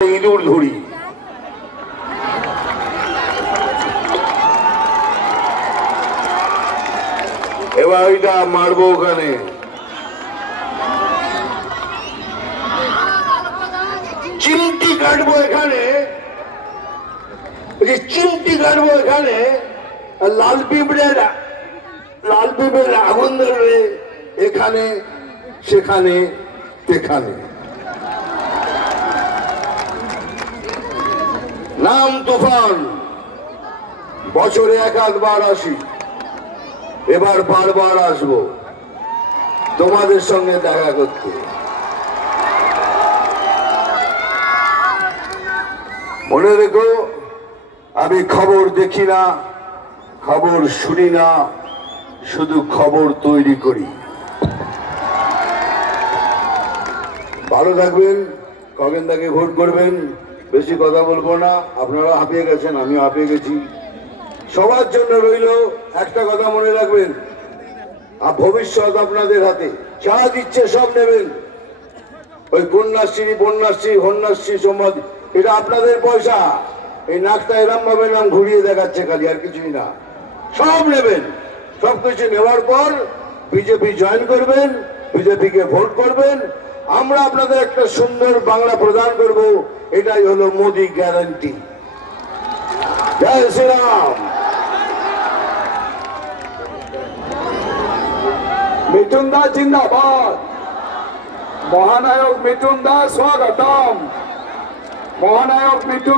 ইঁদুর ধরি। এবার ওইটা মারবো ওখানে। চিমটি কাটবো এখানে, চিমটি কাটবো এখানে, লাল পিঁপড়ের আগুন ধরবে এখানে সেখানে তেখানে। নাম তুফান, বছরে এক আধবার আসি, এবার বারবার আসবো তোমাদের সঙ্গে দেখা করতে। মনে রেখো, আমি খবর দেখি না, খবর শুনি না, শুধু খবর তৈরি করি। ভালো থাকবেন, খগেনদাকে ভোট করবেন। বেশি কথা বলবো না, আপনারা হাঁপিয়ে গেছেন, আমিও হাঁপিয়ে গেছি। সবার জন্য রইল একটা কথা মনে রাখবেন, আর ভবিষ্যৎ আপনাদের হাতে। যা দিচ্ছে সব নেবেন। ওই কন্যাশ্রী কন্যাশ্রী সম্পদ, এটা আপনাদের পয়সা। এই নাকটা এরম ভাবে নাম ঘুরিয়ে দেখাচ্ছে খালি, আর কিছুই না। সব নেবেন, সবকিছু নেওয়ার পর বিজেপি জয়েন করবেন, বিজেপিকে ভোট করবেন। আমরা আপনাদের একটা সুন্দর বাংলা প্রদান করব, এটাই হলো মোদি গ্যারান্টি। জয় শ্রীরাম। মিঠুন দাস জিন্দাবাদ। মহানায়ক মিঠুন দাস স্বাগতম। মহানায়ক মিঠুন